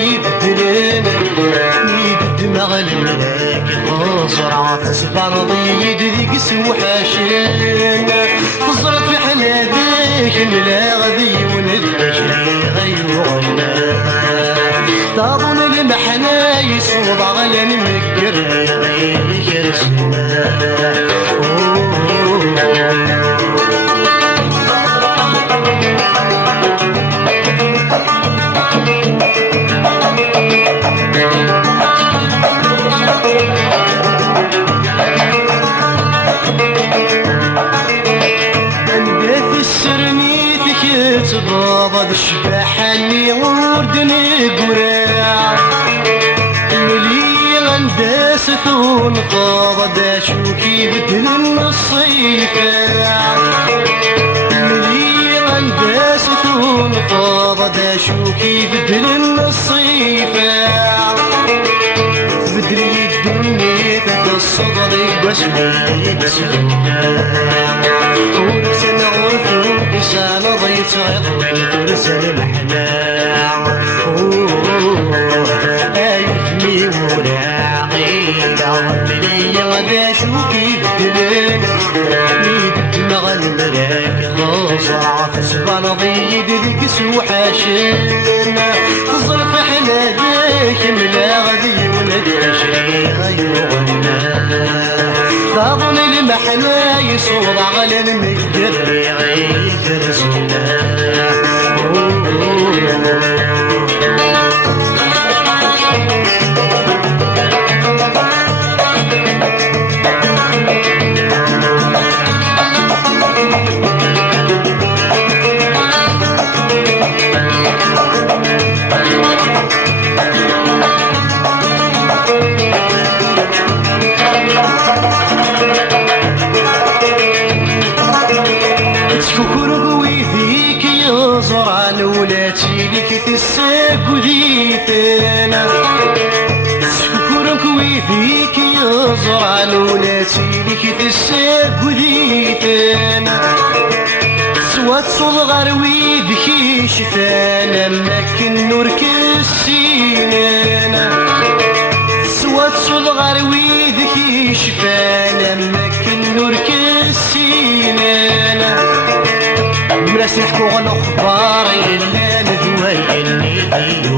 يبدلن يقدم الملاك خسرعة صبر ضيد ذيك سوحاشن تزرط في حناديك ملا غذي وندشري غير غلا تظن المحنا يصوب على المكر غير كرسنا بابا الشباحاني وردني قراع ملي غندست ونقاض داشوكي بدل الصيفاع ملي غندست ونقاض داشوكي بدل الصيفاع بدري الدنيا تتصدر بسمي بسمي ورسنا غرفو بسانا ضيت غير ترسل محنا ايفني وراقي دعوني غدا شوكي بدلن يد مغ الملاك غصرعة سبان ضيد ذيك سوحاشن تظرف حناديك ملا غدي وندشري غير غنا تظن المحنا يصوب على المقدر غير رسولنا ولاتي تساق ذيتنا شكرك ويفيك يا زرعان ولاتي تساق ذيتنا سوات صغر ويدك شفانا مكن نور كسينانا سوات صغر ويدك شفانا مكن نور كسينانا مراس نحكو على اخبار الا ندوي اللي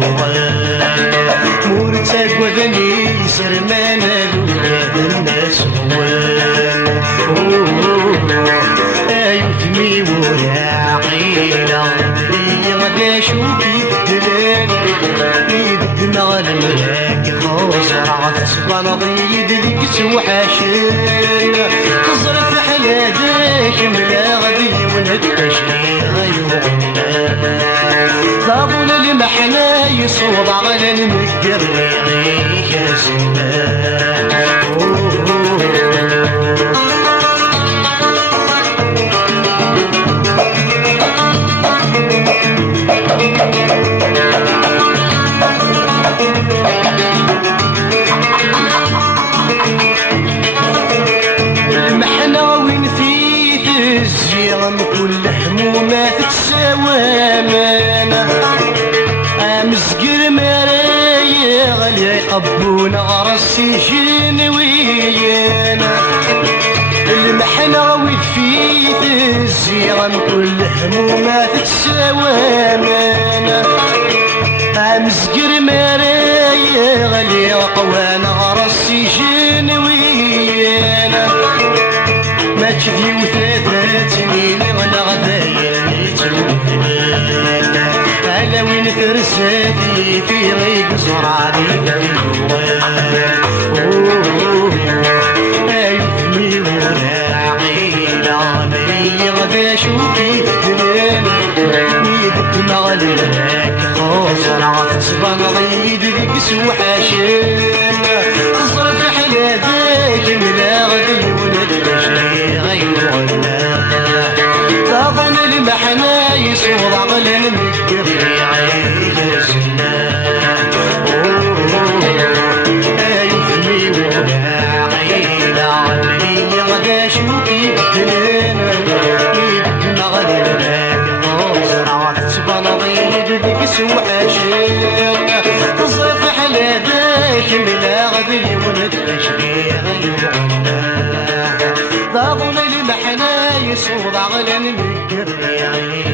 مورتك وذني سرمانا لولاد الناس هوان ايوثمي وراعينا بي غدا شوكي بدلان يد مغل الملاك خسرعة صبان ضيد ذيك سوحاشن تزرف حلادك ملا غدي وندشري غير غنا ضابون المحنا يصوب على المقدر غير كرسنا المحنا وين في تزيغم كل حمومات تساوى مانا امزقر مرايا غالي يقبون غرسي جنويانا المحنا وين في تزيغم كل حمومات تساوى مانا امزقر مرايا غالي يقوان غرسي جنويانا ما تشدي وثلاثاتني ولا غدايا على وين ترساتي في غيق زرعاني ايوثمي وراعي لعمري غدا شوكي بدلان يد مغلبك خسرعة صبان ضيد ذيك سوحاشن تصرف حلاديك ملا غدي وندشري غير غنا تظن المحنا يصوب على المكر غير سنا ايوثمي وراعي لعمري غدا شوكي بدلان يد مغلبك خسرعة صبان ضيد ذيك سوحاشن صودا غلن مكر يا عين